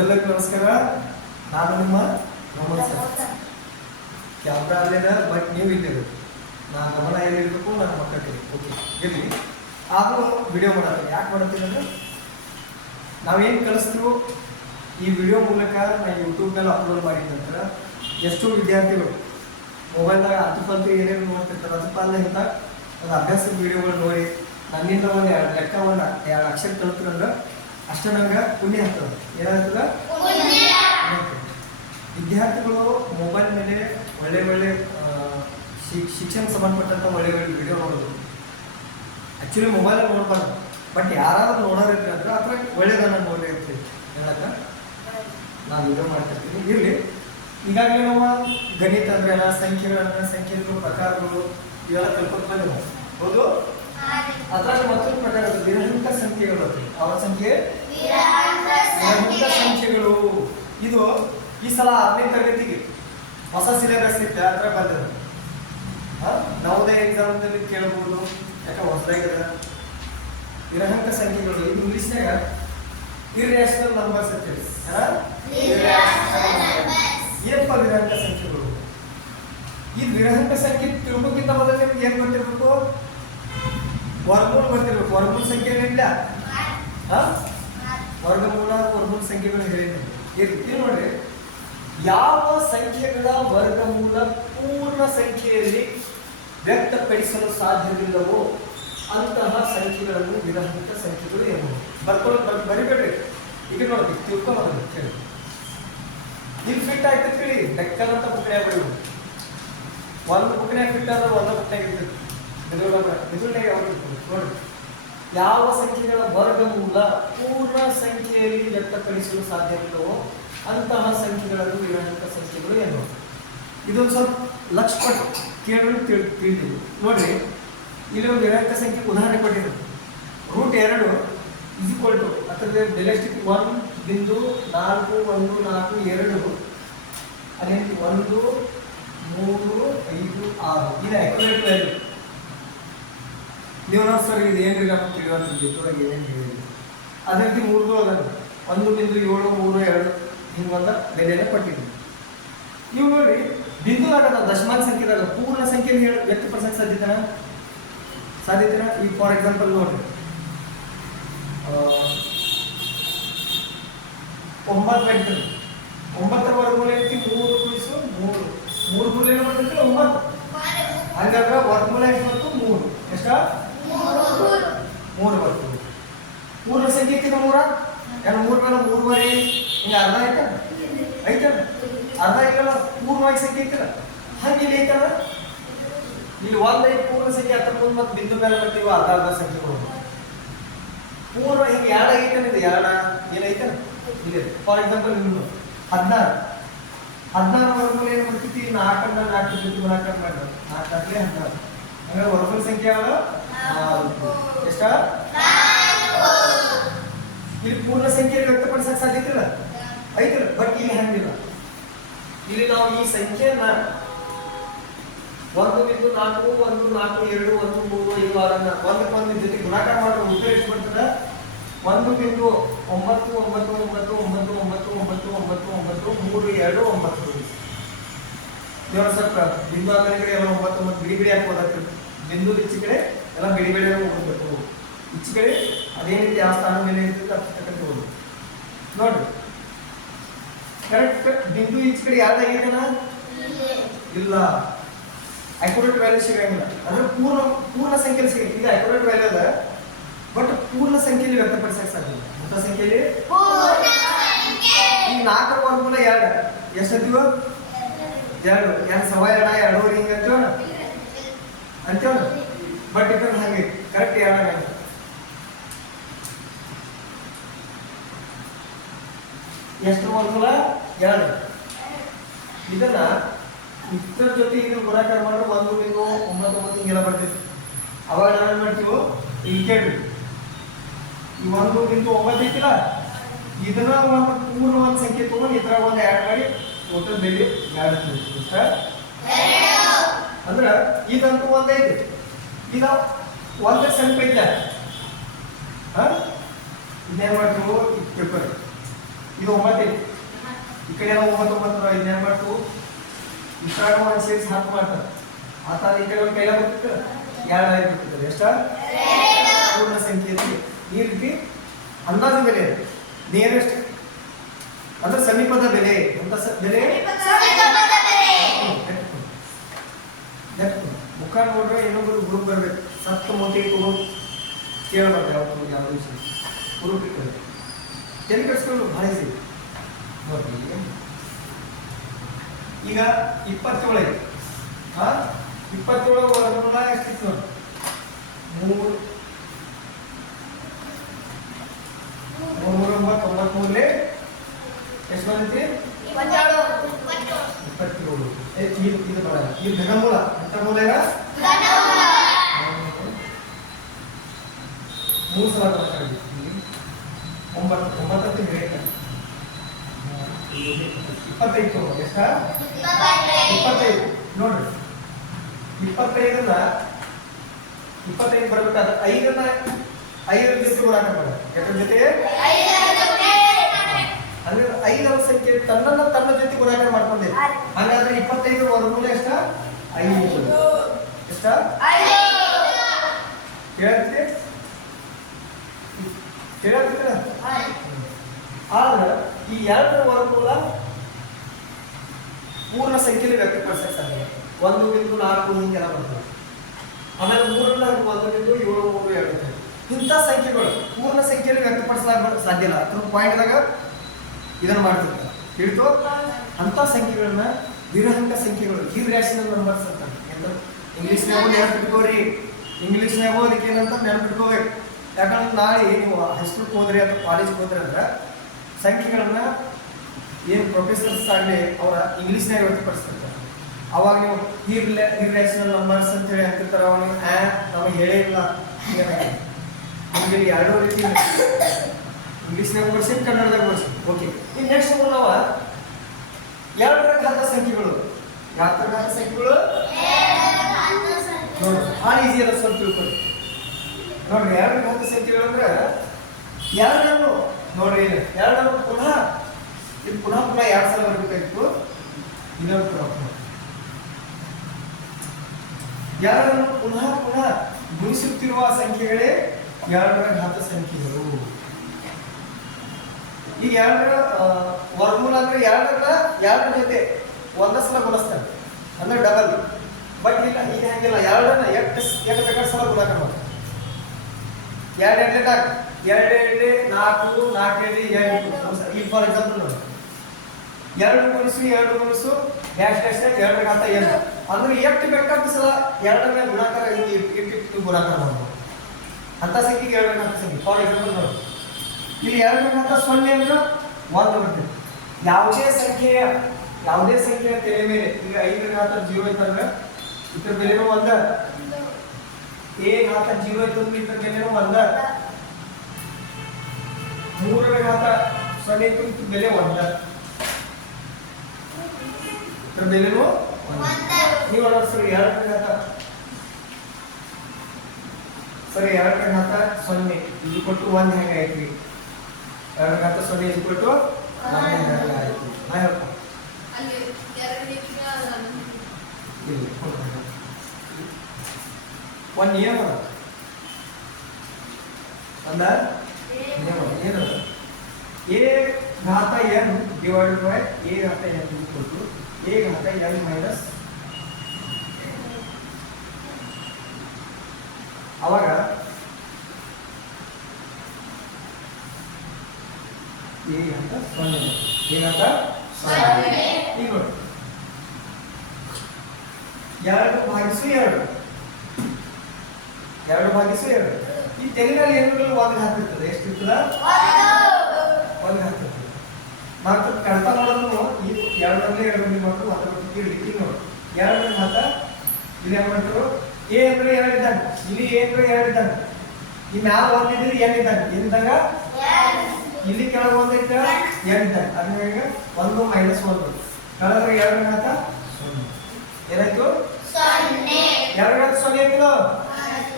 ಎಲ್ಲರಿಗೂ ನಮಸ್ಕಾರ. ನಾನು ನಿಮ್ಮ ಗಮನ ಕ್ಯಾಮ್ರಾ ಅಲ್ಲೇನ ಬಟ್ ನೀವು ಇಲ್ಲಿರು ನಾನು ಗಮನ ಎಲ್ಲಿರ್ಬೇಕು ನನ್ನ ಮಕ್ಕಳಿಗೆ ಓಕೆ ಎಲ್ಲಿ? ಆದರೂ ವಿಡಿಯೋ ಮಾಡತ್ತೀನಿ. ಯಾಕೆ ಮಾಡತ್ತೀನಿ ಅಂದ್ರೆ ನಾವೇನು ಕಲಿಸ್ತೀವೋ ಈ ವಿಡಿಯೋ ಮೂಲಕ ನಾ ಯೂಟ್ಯೂಬ್ನಲ್ಲಿ ಅಪ್ಲೋಡ್ ಮಾಡಿದ ನಂತರ ಎಷ್ಟೋ ವಿದ್ಯಾರ್ಥಿಗಳು ಮೊಬೈಲ್ದಾಗ ಹತ್ತು ಪಲ್ತು ಏನೇನು ನೋಡ್ತಿರ್ತಾರೆ ಪಲ್ಲ ಇಂಥ ಅದು ಅಭ್ಯಾಸದ ವಿಡಿಯೋಗಳು ನೋಡಿ, ನನ್ನಿಂದ ಒಂದು ಎರಡು ಲೆಕ್ಕ ಎರಡು ಅಕ್ಷರ ಕಲ್ತ್ಕೊಂಡ್ರೆ ಅಷ್ಟೇ ನಂಗೆ ಪುಣ್ಯ ಹತ್ತದ ಏನಾಗ್ತದ? ವಿದ್ಯಾರ್ಥಿಗಳು ಮೊಬೈಲ್ ಮೇಲೆ ಒಳ್ಳೆ ಒಳ್ಳೆ ಶಿಕ್ಷಣ ಸಂಬಂಧಪಟ್ಟಂತ ಒಳ್ಳೆ ಒಳ್ಳೆ ವಿಡಿಯೋ ನೋಡೋದು. ಆ್ಯಕ್ಚುಲಿ ಮೊಬೈಲಲ್ಲಿ ನೋಡ್ಬಾರ್ದು. ಬಟ್ ಯಾರಾದ್ರೂ ನೋಡೋರಿದ್ರೆ ಅಂದ್ರೆ ಅಥವಾ ಒಳ್ಳೇದನ್ನ ನೋಡಿ ಇರ್ತೀವಿ ಹೇಳಕ್ಕ? ನಾನು ವಿಡಿಯೋ ಮಾಡ್ತಿರ್ತೀನಿ. ಇರಲಿ. ಈಗಾಗಲೇ ನಾವು ಗಣಿತ ಅಂದ್ರೆ ಸಂಖ್ಯೆಗಳನ್ನ ಸಂಖ್ಯೆಗಳು ಪ್ರಕಾರಗಳು ಇವೆಲ್ಲ ಕಲ್ಪಕ್ಕೆ ಬಂದಿವೆ ಹೌದು? ಅದ್ರಾಗ ಮತ್ತೊಂದು ಪ್ರಕಾರ ನಿರಹಂತ ವಿರಹಿತ ಸಂಖ್ಯೆಗಳು ಅವರ ಸಂಖ್ಯೆ? ವಿರಹಿತ ಸಂಖ್ಯೆಗಳು. ಇದು ಈ ಸಲ ಹತ್ತನೇ ತರಗತಿಗೆ ಹೊಸ ಸಿಲೆಬಸ್ ಇತ್ತು ಅದ್ರ ಥರ ಬಂದಿದೆ ಹಾ? ನವೋದಯ ಎಕ್ಸಾಮ್ದಲ್ಲಿ ಕೇಳ್ಬೋದು. ಯಾಕೆ ಹೊಸದಾಗಿದೆ? ನಿರಹಂತ ಸಂಖ್ಯೆಗಳು. ಇದು ಇಂಗ್ಲೀಷ್ನಾಗ ಇರ್ಯಾಷನಲ್ ನಂಬರ್ಸ್ ಅಂತ ಹೇಳಿ? ಏನಪ್ಪ ನಿರಹಂತ ಸಂಖ್ಯೆಗಳು? ಈ ನಿರಹಂತ ಸಂಖ್ಯೆ ತಿಳ್ಕೋಕ್ಕಿಂತ ಮೊದಲು ನಿಮ್ಗೆ ಏನು ಗೊತ್ತಿರ್ಬೇಕು? ವರ್ಗಮೂಲ ಗೊತ್ತಿರ್ಬೇಕು ವರ್ಗಮೂಲ ಸಂಖ್ಯೆ ಇಲ್ಲ? ಹಾ? ವರ್ಗಮೂಲ ವರ್ಗಮೂಲ ಸಂಖ್ಯೆಗಳು ಹೇಳಿ ಇರ್ತೀವಿ ನೋಡ್ರಿ. ಯಾವ ಸಂಖ್ಯೆಗಳ ವರ್ಗಮೂಲ ಪೂರ್ಣ ಸಂಖ್ಯೆಯಲ್ಲಿ ವ್ಯಕ್ತಪಡಿಸಲು ಸಾಧ್ಯವಿಲ್ಲವೋ ಅಂತಹ ಸಂಖ್ಯೆಗಳನ್ನು ವಿರಹಿತ ಸಂಖ್ಯೆಗಳು ಎಂಬುದು. ಬರ್, ಬರಿಬೇಡ್ರಿ. ಈಗ ನೋಡಿ ತಿಳ್ಕೊಳ್ಳೋದು ಹೇಳಿ. ನಿಮ್ ಫಿಟ್ ಆಯ್ತು ಹೇಳಿ ಲೆಕ್ಕದಂತ ಬುಕ್ಕಣೆ ಬರೀವು ಒಂದು ಬುಕ್ನ್ಯಾಗ ಫಿಟ್ ಆದ್ರೆ ಒಂದು ಬುಕ್ಕಣೆ ಇರ್ತೈತಿ ಯಾವ ಸಂಖ್ಯೆಗಳ ವರ್ಗಮೂಲ ಪೂರ್ಣ ಸಂಖ್ಯೆಯಲ್ಲಿ ವ್ಯಕ್ತಪಡಿಸಲು ಸಾಧ್ಯವಿಲ್ಲವೋ ಅಂತಹ ಸಂಖ್ಯೆಗಳನ್ನು ವಿರಹಿತ ಸಂಖ್ಯೆಗಳು ಏನು? ಇದೊಂದು ಸ್ವಲ್ಪ ಲಕ್ಷಪಟ್ಟು ಕೇಳಲು ಕೇಳಿ ತಿಳ್ ನೋಡ್ರಿ, ಇಲ್ಲಿ ಒಂದು ವಿರಹಿತ ಸಂಖ್ಯೆ ಉದಾಹರಣೆ ಕೊಟ್ಟಿದ್ರು ರೂಟ್ ಎರಡು ಇಸ್ಕೊಲ್ ಟು ಅಥವಾ ಡೆಲೆಸ್ಟಿಕ್ ಒನ್ ಬಿಂದು ನಾಲ್ಕು, ಒಂದು, ನಾಲ್ಕು, ಎರಡು ಅದೇ ಒಂದು, ಮೂರು, ಐದು, ಆರು. ಇದು ಅಕ್ಯುರೇಟ್ ವ್ಯಾಲ್ಯೂ ನೀವು ನಾವು ಸರ್ ಇದು ಏನ್ರಿ ನಮ್ಗೆ ತಿಳಿಯುವಂಥದ್ದು ಏನು ಹೇಳಿದ್ರು? ಅದೇ ರೀತಿ ಮೂರು ಅದ. ಒಂದು ಬಿಂದು ಏಳು, ಮೂರು, ಎರಡು, ಹಿಂಗೆ ಒಂದ ಬೆಲೆನ ಕೊಟ್ಟಿದ್ವಿ ಬಿಂದು ಆಗದ ದಶಮಾನ ಸಂಖ್ಯೆದಾಗ ಪೂರ್ಣ ಸಂಖ್ಯೆಯಲ್ಲಿ ಹೇಳಿ ಪರ್ಸೆಂಟ್ ಸಾಧ್ಯತೆನಾ? ಸಾಧ್ಯತೆನಾ? ಈಗ ಫಾರ್ ಎಕ್ಸಾಂಪಲ್ ನೋಡಿ ಒಂಬತ್ತು ಎಂಟು ಒಂಬತ್ತರ ಐತಿ ಮೂರು ಗುಣಿಸು ಮೂರು. ಮೂರು ಏನು ಬರ್ತೈತಿ ಒಂಬತ್ತು. ಹಂಗಾದ್ರೆ ವರ್ಗಮೂಲ ಎಷ್ಟು ಬಂತು? ಮೂರು. ಎಷ್ಟ? ಮೂರು ಬರ್ತದೆ. ಪೂರ್ಣ ಸಂಖ್ಯೆ ಮೂರ? ಎರಡು ಮೂರು ಮೇಲೆ ಮೂರುವರೆ ಹಿಂಗೆ ಅರ್ಧ ಐತ ಐತಲ್ಲ ಅರ್ಧ ಐತಲ್ಲ ಪೂರ್ಣವಾಗಿ ಸಂಖ್ಯೆ ಐತಲ್ಲ ಹಂಗೆ ಇಲ್ಲಿ ಐತಲ್ಲ? ಇಲ್ಲಿ ಒಂದು ಐದು ಪೂರ್ಣ ಸಂಖ್ಯೆ ಹತ್ರ ಮುಂದೆ ಮತ್ತು ಬಿಂದು ಮೇಲೆ ಬರ್ತೀವಿ ಅರ್ಧ ಅರ್ಧ ಸಂಖ್ಯೆ ಕೊಡೋದು ಪೂರ್ಣ ಹಿಂಗೆ ಎರಡು ಐತನ ಇದೆ ಎರಡ? ಏನೈತನ ಇದೆ. ಫಾರ್ ಎಕ್ಸಾಂಪಲ್ ನಿಮ್ಮದು ಹದಿನಾರು. ಹದಿನಾರು ವರ್ಗಮೂಲ ಏನು ಮಾಡ್ತೈತಿ ನಾಲ್ಕನ್ನ ನಾಲ್ಕು ಜೊತೆ ನಾಲ್ಕು ಮಾಡಿದ್ರು ನಾಲ್ಕು ಹದಿನಾರು. ಹಂಗಾರೆ ವರ್ಗಮೂಲ ಸಂಖ್ಯೆ ಯಾವುದು? ನಾಲ್ಕು. ಎಷ್ಟ? ಇಲ್ಲಿ ಪೂರ್ಣ ಸಂಖ್ಯೆ ವ್ಯಕ್ತಪಡಿಸಕ್ ಸಾಧ್ಯ ಇಲ್ಲ ಐತಿಲ್ಲ. ಬಟ್ ಇಲ್ಲಿ ಹಂಗಿಲ್ಲ. ಇಲ್ಲಿ ನಾವು ಈ ಸಂಖ್ಯೆಯನ್ನ ಒಂದು ಬಿಂದು ನಾಲ್ಕು ಒಂದು ನಾಲ್ಕು ಎರಡು ಒಂದು ಮೂರು ಐದು ಆರನ್ನ ಒಂದು ಒಂದು ಜೊತೆ ಗುಣಾಕಾರ ಮಾಡೋದು ಉತ್ತರ ಎಷ್ಟು ಬರ್ತದೆ? ಒಂದು ಬಿಂದು ಒಂಬತ್ತು ಒಂಬತ್ತು ಒಂಬತ್ತು ಒಂಬತ್ತು ಒಂಬತ್ತು ಒಂಬತ್ತು ಒಂಬತ್ತು ಒಂಬತ್ತು ಮೂರು ಎರಡು ಒಂಬತ್ತು. ಇವಾಗ ಸ್ವಲ್ಪ ಬಿಂದು ಆದ ಕಡೆ ಎಲ್ಲ ಒಂಬತ್ತು ಒಂಬತ್ತು ಬಿಡಿ ಬಿಡಿ ಹಾಕೋದಾಗ್ತದೆ ಬಿಂದು ಈಚೆ ಕಡೆ ಎಲ್ಲ ಬಿಡಿ ಬಿಡಿ ಹೋಗ್ಬೇಕು ಈಚೆ ಕಡೆ ಅದೇ ರೀತಿ ಆ ಸ್ಥಾನ ಮೇಲೆ ಇರ್ತದೆ ಅದ್ರ ತಕ್ಕಂತೆ ನೋಡ್ರಿ ಕರೆಕ್ಟ್ ಬಿಂದು ಈಚೆ ಕಡೆ ಯಾವ್ದಾಗೈತನ ಇಲ್ಲ. ಅಕ್ಯುರೇಟ್ ವ್ಯಾಲ್ಯೂ ಸಿಗಂಗಿಲ್ಲ. ಅಂದ್ರೆ ಪೂರ್ಣ ಪೂರ್ಣ ಸಂಖ್ಯೆಯಲ್ಲಿ ಸಿಗುತ್ತೆ ಈಗ ಅಕ್ಯುರೇಟ್ ವ್ಯಾಲ್ಯೂ ಅದ ಬಟ್ ಪೂರ್ಣ ಸಂಖ್ಯೆಯಲ್ಲಿ ವ್ಯಕ್ತಪಡಿಸಕ್ಕೆ ಸಾಧ್ಯ ಮೊತ್ತ ಸಂಖ್ಯೆಯಲ್ಲಿ? ಈಗ ನಾಲ್ಕರ ವರ್ಗಮೂಲ ಎರಡು. ಎಷ್ಟಂತೀವ ಎರಡು. ಎರಡು ಸವಾ ಎರಡ ಎರಡೂವರೆ ಹಿಂಗೆ ಅಂತೀವ ಅಂತೀವ ಬಟ್ ಇದನ್ನ ಹಂಗೆ ಕರೆಕ್ಟ್ ಯಾವಾಗ ಎಷ್ಟು ಒಂದ್ಸಲ ಎರಡು. ಇದನ್ನ ಇದ್ರ ಜೊತೆ ಇದು ಗುಣಾಕಾರ ಮಾಡಿದ್ರೆ ಒಂದು ಬಿಂದು ಒಂಬತ್ತು ಒಂಬತ್ತು ಹಿಂಗೆಲ್ಲ ಬರ್ತೈತಿ ಅವಾಗ ನಾವೇನ್ ಮಾಡ್ತೀವೋ? ಈಗ ಕೇಳಿ ಈ ಒಂದು ನಿಂತು ಒಂಬತ್ತು ಐತಿಲ್ಲ? ಇದನ್ನ ಒಂದು ಪೂರ್ಣ ಒಂದು ಸಂಖ್ಯೆ ತಗೊಂಡು ಇದ್ರಾಗ ಒಂದು ಆ್ಯಡ್ ಮಾಡಿ ಟೋಟಲ್ ಬೆಲೆ ಎರಡು ಅಂದ್ರೆ ಇದಂತೂ ಒಂದೈತಿ ಇದ. ಒಂದೇ ಐತೆ. ಹಾ? ಇದೇನ್ ಮಾಡ್ತೀವೋ ಪೇಪರ್ ಇದು ಒಂಬತ್ತೈತಿ. ಈ ಕಡೆ ಒಂಬತ್ತು ಒಂಬತ್ತು ಏನು ಮಾಡ್ತು ಇಷ್ಟಾಗ ಒಂದು ಸೇರಿಸಿ ಹತ್ತು ಮಾಡ್ತಾರೆ. ಆತ ಈ ಕಡೆ ಒಂದು ಕೈಲ ಬರ್ತಿತ್ತು ಎರಡು ಐದು ಬರ್ತಿದ್ದಾರೆ ಎಷ್ಟ? ಪೂರ್ಣ ಸಂಖ್ಯೆ ಐತಿ. ಈ ರೀತಿ ಅಂದಾಜು ಬೆಲೆ ನಿಯರೆಸ್ಟ್ ಅಂದ್ರೆ ಸಮೀಪದ ಬೆಲೆ. ಅಂತ ಬೆಲೆ? ಮುಖ ನೋಡ್ರೆ ಇನ್ನೊಬ್ಬರು ಗ್ರೂಪ್ ಬರಬೇಕು. ಸತ್ತು ಮೋತಿ ತಗೋ ಕೇಳಬಾರ್ದು ಯಾವತ್ತು ಯಾವ ವಿಷಯ ಗ್ರೂಪ್ ಇಟ್ಕೊಳ್ಳಿ ತಲೆ ಕೆಡಿಸ್ಕೊಂಡು ಭಾಳ ಈಸಿ ಈಗ ಇಪ್ಪತ್ತೇಳು. ಐತಿ ಹಾ ಇಪ್ಪತ್ತೇಳು ವರ್ಗಮೂಲ ಎಷ್ಟಿತ್ತು ನೋಡಿ? ಮೂರು. ಮೂರು ಒಂಬತ್ತು ಒಂಬತ್ತು ಮೂರಲೆ ಎಷ್ಟು ಬಂದೈತಿ ಇಪ್ಪತ್ತೇಳು ಇದು ಬರಲ್ಲ ಇದು ಘನಮೂಲ ಎಂತ ಮೂಲ ಈಗ ಮೂರು ಸಲ ಮಾತಾಡಿದ್ವಿ ಒಂಬತ್ತು ಗ್ರೇಟ್ ಇಪ್ಪತ್ತೈದು ತಗೋ. ಎಷ್ಟ? ಇಪ್ಪತ್ತೈದು. ನೋಡ್ರಿ. ಇಪ್ಪತ್ತೈದನ್ನ ಇಪ್ಪತ್ತೈದು ಬರ್ಬೇಕಾದ ಐದನ್ನ ಐದರ ಜೊತೆ ಗುಣಾಕಾರ ಮಾಡ ಜೊತೆ? ಅಂದ್ರೆ ಐದರ ಸಂಖ್ಯೆ ತನ್ನನ್ನ ತನ್ನ ಜೊತೆ ಗುಣಾಕಾರ ಮಾಡ್ಕೊಂಡಿದೆ ಹಾಗಾದ್ರೆ ಇಪ್ಪತ್ತೈದು ವರ್ಗಮೂಲ ಎಷ್ಟ? ಐದು. ಎಷ್ಟ? ಹೇಳ್ತೀರಿ? ಹೇಳ್ತೀರ ಆದ್ರೆ ಈ ಎರಡರ ವರ್ಗಮೂಲ ಪೂರ್ಣ ಸಂಖ್ಯೆಯಲ್ಲಿ ವ್ಯಕ್ತಪಡಿಸಕ್ಕೆ ಸಾಧ್ಯ. ಒಂದು ಬಿಂದು ನಾಲ್ಕು ಹಿಂಗೆಲ್ಲ ಬರ್ತದೆ. ಆಮೇಲೆ ಮೂರರಿಂದ ಒಂದು ಬಿಂದು ಏಳು, ಮೂರು, ಎರಡು. ಇಂಥ ಸಂಖ್ಯೆಗಳು ಪೂರ್ಣ ಸಂಖ್ಯೆಯಲ್ಲಿ ವ್ಯಕ್ತಪಡಿಸಲಾಗ ಸಾಧ್ಯ ಇಲ್ಲ. ಅದ್ರ ಪಾಯಿಂಟ್ದಾಗ ಇದನ್ನು ಮಾಡ್ತಿರ್ತಾರೆ ತಿಳಿತು? ಅಂಥ ಸಂಖ್ಯೆಗಳನ್ನ ವಿರಹಂಕ ಸಂಖ್ಯೆಗಳು ಇರ್ಯಾಷನಲ್ ನಂಬರ್ಸ್ ಅಂತ ಇಂಗ್ಲೀಷ್ನಾಗೂ ನೆನಪಿಟ್ಕೋರಿ. ಇಂಗ್ಲೀಷ್ನಾಗೂ ಅದಕ್ಕೆ ಏನಂತ ನೆನಪಿಟ್ಕೋಬೇಕು. ಯಾಕಂದ್ರೆ ನಾಳೆ ನೀವು ಹೈಸ್ಕೂಲ್ಗೆ ಹೋದ್ರಿ ಅಥವಾ ಕಾಲೇಜ್ಗೆ ಹೋದ್ರಿ ಅಂದ್ರೆ ಸಂಖ್ಯೆಗಳನ್ನ ಏನು ಪ್ರೊಫೆಸರ್ಸ್ ಆಗಲಿ ಅವರ ಇಂಗ್ಲೀಷ್ನಾಗ ವ್ಯಕ್ತಪಡಿಸ್ತಿರ್ತಾರೆ ಅವಾಗ ನೀವು ಇರ್ಲ ಇರ್ಯಾಷನಲ್ ನಂಬರ್ಸ್ ಅಂತೇಳಿ ಅಂತಿರ್ತಾರೆ ಅವಾಗ ನೀವು ಆ ನಮಗೆ ಹೇಳೇ ಇಲ್ಲ. ನಿಮಗೆ ಎರಡೂ ರೀತಿ ಇಂಗ್ಲೀಷ್ನಾಗ ಬರ್ಸಿ ಕನ್ನಡದಾಗ ಬರ್ಸಿ ಓಕೆ ಇನ್ನು ನೆಕ್ಸ್ಟ್ ನಾವು ಎರಡು ಘಾತ ಸಂಖ್ಯೆಗಳು. ಯಾವ ಘಾತ ಸಂಖ್ಯೆಗಳು? ನೋಡಿ ಭಾಳ ಈಸಿ ಅದ ಸ್ವಲ್ಪ ತಿಳ್ಕೊಳ್ಳಿ ನೋಡ್ರಿ ಎರಡು ಘಾತ ಸಂಖ್ಯೆ ಅಂದ್ರೆ ಎರಡನ್ನು ನೋಡ್ರಿ ಎರಡನ್ನು ಪುನಃ ಇದು ಪುನಃ ಪುನಃ ಎರಡು ಸಲ ಬರ್ಬೇಕಾಗಿತ್ತು. ಇನ್ನೊಂದು ಪ್ರಾಬ್ಲಮ್ ಪುನಃ. ಪುನಃ ಪುನಃ ಗುಣಿಸುತ್ತಿರುವ ಸಂಖ್ಯೆಗಳೇ ಎರಡರ ಘಾತ ಸಂಖ್ಯೆಗಳು. ಈ ಎರಡರ ವರ್ಮೂಲ ಅಂದ್ರೆ ಎರಡರ ಎರಡರ ಜೊತೆ ಒಂದ ಸಲ ಗುಣಿಸ್ತಾರೆ. ಅಂದ್ರೆ ಡಬಲ್ ಬಟ್ ಇಲ್ಲ ಈಗ ಹಂಗಿಲ್ಲ. ಎರಡನ್ನ ಎಟ್ ಎಷ್ಟು ಬೇಕಾದ ಸಲ ಗುಣಾಕಾರ ಎರಡು ಎರಡೇ ನಾಲ್ಕು ಎರಡು ಎರಡೇ ನಾಲ್ಕು ನಾಲ್ಕು ಎರಡೇ ಎರಡು ಈಗ ಫಾರ್ ಎಕ್ಸಾಂಪಲ್ ನೋಡಿ. ಎರಡು ಗುಣಿಸು ಎರಡು ಗುಣಿಸು ಡ್ಯಾಶ್ ಡ್ಯಾಶ್ ಎರಡು ಘಾತ ಏನು ಅಂದ್ರೆ ಎಷ್ಟು ಬೇಕಾದ ಸಲ ಎರಡನೇ ಗುಣಾಕಾರ ಹಿಂಗೆ ಇಟ್ಟು ಗುಣಾಕಾರ ಮಾಡ್ಬೋದು. ಅಂತ ಸಂಖ್ಯೆಗೆ ಎರಡು ಘಾತ ಸಂಖ್ಯೆ. ಫಾರ್ ಎಕ್ಸಾಂಪಲ್ ನೋಡಿ. ಇಲ್ಲಿ ಎರಡು ಘಾತ ಸೊನ್ನೆ ಅಂದ್ರೆ ಒಂದು ಬರ್ತದೆ. ಯಾವುದೇ ಸಂಖ್ಯೆಯ ಯಾವುದೇ ಸಂಖ್ಯೆಯ ತೆರೆ ಮೇಲೆ, ಈಗ ಐದರ ಅಂತ ಜೀರೋ ಇತ್ತಂದ್ರೆ, ಇದ್ರ ಬೆಲೆನೂ ಒಂದ. ಎ ಘಾತ ಜೀವ ಇತ್ತಂದ್ರೆ तर ಬೆಲೆನೂ ಒಂದ? ಮೂರರ ಘಾತ ಸೊನ್ನೆ ಇತ್ತು ಇದ್ರ ಬೆಲೆ ಒಂದ. ಇದ್ರ ನೀವು ಸರಿ ಎರಡರ ಘಾತ ಸರಿ ಎರಡರ ಘಾತ ಸೊನ್ನೆ. ಇದು ಕೊಟ್ಟು ಒಂದು ಹೆಂಗೆ ಐತ್ರಿ ಎರಡರ ಘಾತ ಸೊನ್ನೆ, ಇದು ಕೊಟ್ಟು ಒಂದು ಹೆಂಗೆ ಆಯ್ತು ನಾ ಹೇಳ್ತೀನಿ ಇಲ್ಲಿ ಒಂದು ನಿಯಮ ಅದ. ಒಂದ ನಿಯಮ ಏನದ ಎ ಘಾತ ಎನ್ ಡಿವೈಡೆಡ್ ಬೈ ಎ ಘಾತ ಎನ್ ಈಕ್ವಲ್ ಟು ಎ ಘಾತ ಎನ್ ಮೈನಸ್ ಅವಾಗ ಎ ಅಂತ ಸೊನ್ನೆ. ಎ ಘಾತ ಸೊನ್ನೆ. ಈಗ ಎರಡು ಭಾಗಿಸು ಎರಡು. ಎರಡು ಭಾಗಿಸು ಎರಡು. ಈ ತೆಲಿನಲ್ಲಿ ಏನು ಒಂದು ಹಾಕಿರ್ತದೆ. ಎಷ್ಟು ಇರ್ತದ? ಒಂದು ಹಾಕಿರ್ತದೆ. ಮತ್ತು ಕಡತ ಮಾಡೋದು ಈ ಎರಡರಲ್ಲಿ ಎರಡು ಮಾಡ್ರು ಬಿಟ್ಟು ಇರ್ಲಿಕ್ಕೆ ಇಲ್ಲಿ ನೋಡಿ. ಎರಡನೇ ಮಾತ. ಇಲ್ಲಿ ಏನು ಮಾಡ್ತಾರೆ? ಎ ಅಂದ್ರೆ ಎರಡು ಇದ್ದಂಗೆ ಇಲ್ಲಿ ಎ ಅಂದ್ರೆ ಎರಡು ಇದ್ದಂಗ ಈ ಮ್ಯಾಲ ಒಂದಿದ್ರೆ ಎನ್ ಏನ್ ಇದ್ದಂಗೆ ಇಲ್ಲಿ ಕೆಳಗೆ ಒಂದು ಇದ್ದ ಎನ್ ಇದ್ದಂಗೆ ಅದ್ರಾಗ ಒಂದು ಮೈನಸ್ ಒಂದು. ಕೆಳಗೆ ಎರಡು ಮಾತ? ಏನಾಯ್ತು? ಎರಡು ಸೊನ್ನೆ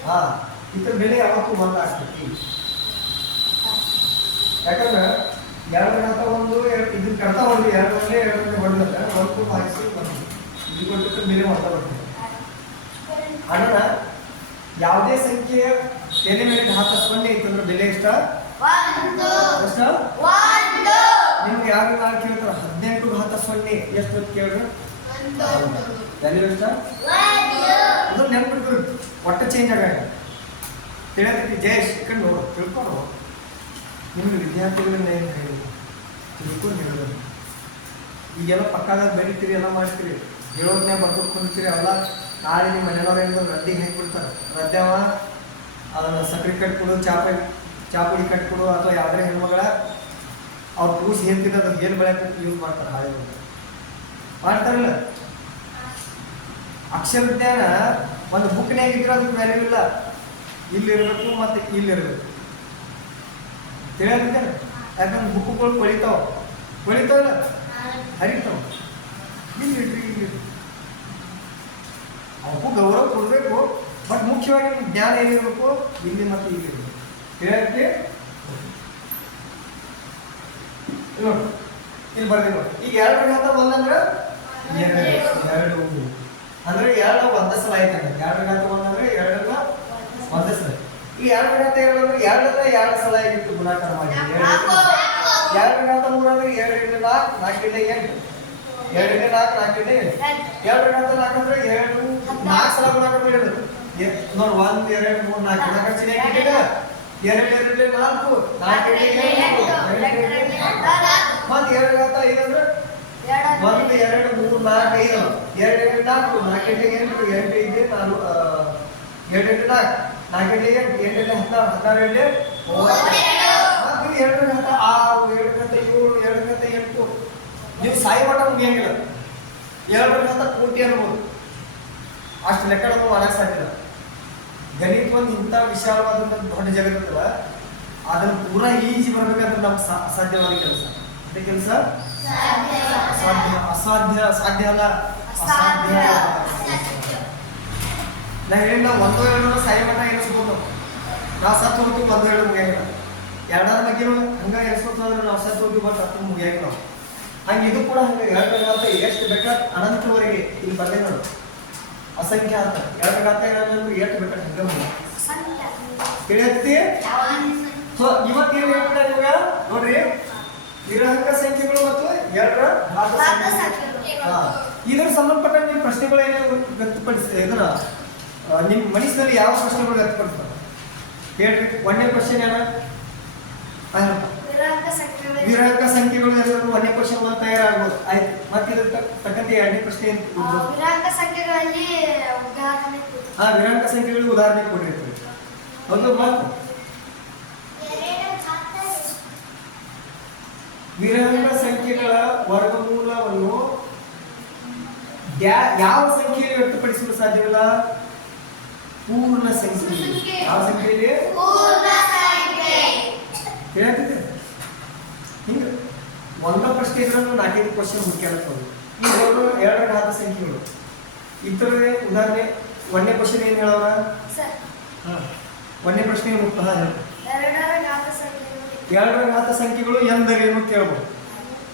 ಹಾ ಇದ್ರ ಬೆಲೆ ಯಾವತ್ತೂ ಒಂದು ಆಗ್ತೈತಿ. ಯಾಕಂದ್ರೆ ಎರಡು ಘಾತ ಒಂದು ಎರಡು ಇದನ್ನ ಕಡ್ತಾ ಹೊಡೆದು ಎರಡು ಗಂಟೆ ಎರಡು ಗಂಟೆ ಹೊಡೆದ್ರೆ ಒಂದು ಹಾಕಿಸಿ ಒಂದು ಇದು ಕೊಟ್ಟಿದ್ರೆ ಮೇಲೆ ಮಾಡ್ತಾ ಬರ್ತದೆ ಅಣ್ಣ ಯಾವುದೇ ಸಂಖ್ಯೆಯ ತೆನೆ ಮೇಲೆ ಘಾತ ಸೊನ್ನೆ ಇತ್ತಂದ್ರೆ ಬೆಲೆ ಎಷ್ಟ? ಎಷ್ಟ? ನಿಮ್ಗೆ ಯಾರು ನಾನು ಕೇಳ್ತಾರ? ಹದಿನೆಂಟು ಘಾತ ಸೊನ್ನೆ ಎಷ್ಟು ಕೇಳ್ರಿ ವ್ಯಾಲ್ಯೂ ಎಷ್ಟ? ಅದು ನೆನ್ಪಿಟ್ಕೊರಿ ಒಟ್ಟು ಚೇಂಜ್ ಆಗ ತಿಳಿಯೋದಕ್ಕೆ ಜಯ ಸಿಕ್ಕಂಡು ತಿಳ್ಕೊಂಡು ನಿಮ್ಗೆ ವಿದ್ಯಾರ್ಥಿಗಳನ್ನ ಏನು ಹೇಳಿ? ತಿಳ್ಕೊಂಡು ಹೇಳೋದು ಈಗೆಲ್ಲ ಪಕ್ಕದಾಗ ಬೆಳಿತೀರಿ, ಎಲ್ಲ ಮಾಡ್ತೀರಿ. ಹೇಳೋದನ್ನೇ ಬರ್ಕೊಂಡ್ತೀರಿ ಅವೆಲ್ಲ ನಾಳೆ ನಿಮ್ಮ ಮನೆಯವರ ಏನು ರದ್ದಿಗೆ ಹಾಕ್ಬಿಡ್ತಾರೆ ರದ್ದೆವ ಅದನ್ನು ಸಕ್ಕರೆ ಕಟ್ಕೊಡು ಚಾಪ, ಚಾಪುಡಿ ಕಟ್ಕೊಡು ಅಥವಾ ಯಾವುದೇ ಹೆಣ್ಮಗಳ ಅವ್ರ ಕೂಸಿ ಹೇಳ್ತಿದ್ದ ಅದನ್ನು ಏನು ಬೆಳೆಯಕ್ಕೆ ಯೂಸ್ ಮಾಡ್ತಾರೆ ಹಾಳೆ ಮಾಡ್ತಾರಲ್ಲ? ಅಕ್ಷರ ಜ್ಞಾನ ಒಂದು ಬುಕ್ನ್ಯಾಗ ಇದ್ರೆ ಅದಕ್ಕೆ ವ್ಯಾಲ್ಯೂ ಇಲ್ಲ. ಇಲ್ಲಿರ್ಬೇಕು ಮತ್ತೆ ಇಲ್ಲಿರ್ಬೇಕು ತಿಳಿಯೋದಿದ್ದೇನೆ ಯಾಕಂದ್ರೆ ಬುಕ್ಗಳು ಕೊಳಿತಾವ. ಕೊಳಿತಾವಲ್ಲ ಹರಿತಾವ. ಇಲ್ಲಿ ಇಲ್ಲಿಡ್ರಿ ಇಲ್ಲಿ ಇಡ್ರಿ. ಅವಕ್ಕೂ ಗೌರವ ಕೊಡಬೇಕು ಬಟ್ ಮುಖ್ಯವಾಗಿ ನಿಮ್ಗೆ ಜ್ಞಾನ ಏನಿರಬೇಕು, ಇಲ್ಲಿ ಮತ್ತು ಇಲ್ಲಿ ಇರಬೇಕು. ತಿಳಿಯಕ್ಕೆ? ಇಲ್ಲಿ ನೋಡಿ. ಈಗ ಎರಡು ಹೇಳ್ತಾ ಎರಡು ಎರಡು. ಅಂದ್ರೆ ಎರಡು ಒಂದೇ ಸಲ ಐತೆ ಎರಡು ಘಾತ ಒಂದಂದ್ರೆ ಎರಡನ್ನ ಒಂದೇ ಸಲ. ಈ ಎರಡು ಘಾತ ಎರಡು ಅಂದ್ರೆ ಎರಡು ಸಲ ಆಗಿತ್ತು ಗುಣಾಕಾರ ಮಾಡಿ. ಎರಡು ಘಾತ ಮೂರು. ಅಂದ್ರೆ ಎರಡು ಇಂಟು ನಾಲ್ಕು ನಾಲ್ಕು ಇಂಟು ಎಂಟು. ಎರಡು ಇಂಟು ನಾಲ್ಕು ನಾಲ್ಕು ಎಂಟು. ಎರಡು ಘಾತ ನಾಲ್ಕು ಅಂದ್ರೆ ಎರಡು, ನಾಲ್ಕು ಸಲ ಗುಣಾಕಾರ ಮಾಡಿದ್ರು ನೋಡಿ, ಒಂದು, ಎರಡು, ಮೂರು, ನಾಲ್ಕು. ನಾಲ್ಕು ಚಿನ್ನ ಇಟ್ಟಿಲ್ಲ ಎರಡು ಎರಡು ನಾಲ್ಕು ನಾಲ್ಕು ಇಂಟು ಎಂಟು. ಮತ್ತೆ ಎರಡು ಘಾತ ಐದಂದ್ರೆ ಒಂದು ಎರಡು ಮೂರು ನಾಲ್ಕು ಐದು. ಎರಡು ಎರಡು ನಾಲ್ಕು. ನಾಲ್ಕು ಗಂಟೆ ಎಂಟು. ಎಂಟು ಇದೆ ನಾನು ಎರಡು ಎಂಟು ನಾಲ್ಕು. ನಾಲ್ಕು ಎಂಟು. ಎಂಟು ಎಂಟು ಎಂಟು ಹದಿನಾರು ಹದಿನಾರು ಎಂಟು ಮತ್ತು ಎರಡು ಗಂಟೆ ಆರು ಎರಡು ಗಂಟೆ ಏಳು ಎರಡು ಗಂಟೆ ಎಂಟು. ನೀವು ಸಾಯಿ ಮಟ್ಟ ಮುಗಿಯಂಗಿಲ್ಲ ಎರಡು ಗಂಟೆ ಕೋಟಿ ಅನ್ಬೋದು. ಅಷ್ಟು ಲೆಕ್ಕ ನಮಗೆ ಮಾಡಕ್ಕೆ ಗಣಿತ ಒಂದು ಇಂಥ ವಿಶಾಲವಾದಂಥ ದೊಡ್ಡ ಜಗತ್ತಲ್ಲ ಅದನ್ನು ಪೂರಾ ಈಜಿ ಬರ್ಬೇಕಂದ್ರೆ ನಮ್ಗೆ ಸಾಧ್ಯವಾದ ಕೆಲಸ. ಅದೇ ಕೆಲಸ? ಅಸಾಧ್ಯ ಅಸಾಧ್ಯ ಸಾಧ್ಯ ಅಲ್ಲ? ಅಸಾಧ್ಯ. ನಾ ಹೇಳಿಲ್ಲ ಒಂದು ಹೇಳೋ ಸಾಯಿ ಎನಿಸ್ಬೋದು ನಾವು ಸತ್ತು ಹೋಗಿ ಒಂದು ಹೇಳು ಮುಗಿಯಾಗಿಲ್ಲ. ಎರಡರ ಬಗ್ಗೆನೂ ಹಂಗ ಎನಿಸ್ಕೊತ ಅಂದ್ರೆ ನಾವು ಸತ್ತು ಹೋಗಿ ಬಟ್ ಹತ್ತು ಮುಗಿಯಂಗಿಲ್ಲ ನಾವು. ಹಂಗೆ ಇದು ಕೂಡ ಹಂಗೆ ಘಾತ ಎಷ್ಟು ಬೇಕಾದ ಅನಂತವರೆಗೆ ಇಲ್ಲಿ ಬಂದೆ ನೋಡು. ಅಸಂಖ್ಯಾತ. ಎರಡು ಘಾತ ಏನಂದ್ರೆ ಎಷ್ಟು ಬೇಕಾದ ಹಂಗೆ ಮುಗಿಯ. ತಿಳಿಯತ್ತಿ? ಇವತ್ತೇನು ಹೇಳ್ಬಿಟ್ಟ ನಿಮ್ಗ ನೋಡ್ರಿ. ನಿರಹಂಕ ಸಂಖ್ಯೆಗಳು ಮತ್ತು ಎರಡರ ಭಾಗ ಸಂಖ್ಯೆಗಳು. ಹಾ. ಇದ್ರ ಸಂಬಂಧಪಟ್ಟ ನಿಮ್ಮ ಪ್ರಶ್ನೆಗಳು ಏನೇನು ವ್ಯಕ್ತಪಡಿಸಿದೆ ಇದರ ನಿಮ್ಮ ಮನಸ್ಸಿನಲ್ಲಿ ಯಾವ ಪ್ರಶ್ನೆಗಳು ವ್ಯಕ್ತಪಡಿಸ್ತಾರೆ ಹೇಳ್ರಿ ಒಂದನೇ ಕ್ವಶನ್ ಏನ. ವಿರಹಕ ಸಂಖ್ಯೆಗಳು. ಎಲ್ಲರೂ ಒಂದನೇ ಕ್ವಶನ್ ಒಂದು ತಯಾರಾಗ್ಬೋದು. ಆಯ್ತು ಮತ್ತೆ ಇದ್ರ ತಕ್ಕ- ತಕ್ಕಂತೆ ಎರಡನೇ ಪ್ರಶ್ನೆ ಏನು ಸಂಖ್ಯೆಗಳಲ್ಲಿ ಉದಾಹರಣೆ. ಆ ವಿರಾಂಕ ಸಂಖ್ಯೆಗಳಿಗೆ ಉದಾಹರಣೆ ಕೊಡಿರ್ತೀವಿ ಒಂದು ಮಾತು. ವಿರಾಂಕ ಸಂಖ್ಯೆಗಳ ವರ್ಗಮೂಲವನ್ನು ಯಾವ ಸಂಖ್ಯೆಯಲ್ಲಿ ವ್ಯಕ್ತಪಡಿಸಲು ಸಾಧ್ಯವಿಲ್ಲ? ಪೂರ್ಣ ಸಂಖ್ಯೆ. ಯಾವ ಸಂಖ್ಯೆಯಲ್ಲಿ. ಹೇಳ್ತಿದ್ದೆ. ಹಿಂಗ ಒಂದ ಪ್ರಶ್ನೆ ಇದ್ರೂ ನಾಲ್ಕೈದು ಕ್ವಶನ್ ಮುಖ್ಯ ಎರಡು ಎರಡರ ಘಾತ ಸಂಖ್ಯೆಗಳು. ಇತರೇ ಉದಾಹರಣೆ ಒಂದನೇ ಕ್ವಶನ್ ಏನ್ ಹೇಳೋಣ? ಒಂದನೇ ಪ್ರಶ್ನೆ ಮುಕ್ತ ಹೇಳು. ಎರಡರ ಘಾತ ಸಂಖ್ಯೆಗಳು ಎಂದರೇನು ಕೇಳ್ಬೋದು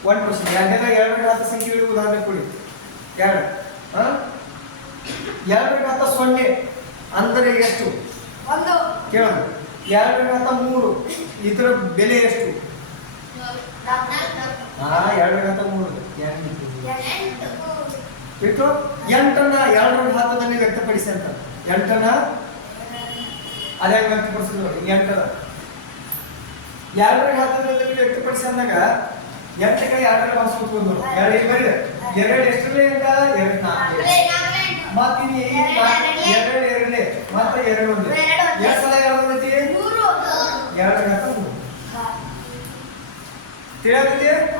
ಒನ್ ಕ್ವಶನ್ ಎರಡನೇ ಎರಡರ ಘಾತ ಸಂಖ್ಯೆಗಳಿಗೆ ಉದಾಹರಣೆ ಕೊಡಿ. ಎರಡು. ಎರಡರ ಘಾತ ಸೊನ್ನೆ ಅಂದರೆ ಎಷ್ಟು? ಒಂದು. ಕೇಳೋದು ಎರಡರ ಘಾತ ಮೂರು. ಇದರ ಬೆಲೆ ಎಷ್ಟು? ಹಾ ಎರಡರ ಘಾತ ಮೂರು. ಬಿಟ್ಟು ಎಂಟನ್ನ ಎರಡರ ಘಾತದಲ್ಲಿ ವ್ಯಕ್ತಪಡಿಸಿ ಅಂತ. ಎಂಟನ್ನ? ಅದೇ ವ್ಯಕ್ತಪಡಿಸಿದ್ರು ಎಂಟರ. ಎರಡರ ಘಾತದಲ್ಲಿ ವ್ಯಕ್ತಪಡಿಸಿ ಅಂದಾಗ ಕೈ ಎರಡರ ಭಾಷೆ ಕೂತ್ಕೊಂಡು ಎರಡು ಬರೀ ಎರಡು ಎಷ್ಟರಲ್ಲೇ ಇಂದ ಎರಡು ನಾಲ್ಕು. ಎಂಟು. ಮತ್ತೆ ನಾಲ್ಕು- ಎರಡು ಎರಡನೇ ಮತ್ತೆ ಎರಡು ಒಂದು. ಎರಡು ಒಂದೇ. ಎಷ್ಟು ಸಲ ಎರಡು ಐತಿ ಎರಡರ ಘಾತ ಮೂರು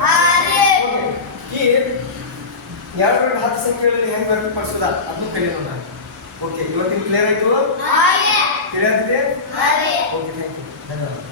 ಆರು. ಈ ಎರಡರ ಘಾತ ಸಂಖ್ಯೆಗಳಲ್ಲಿ ಹೆಂಗ್ ವ್ಯಕ್ತಪಡಿಸೋದ? ಅದನ್ನು ಕಲಿಯೋಣ. ಓಕೆ ಇವತ್ತಿನ ಕ್ಲಿಯರ್ ಆಯ್ತು? ಆರು. ಓಕೆ ಥ್ಯಾಂಕ್ ಯು ಧನ್ಯವಾದ.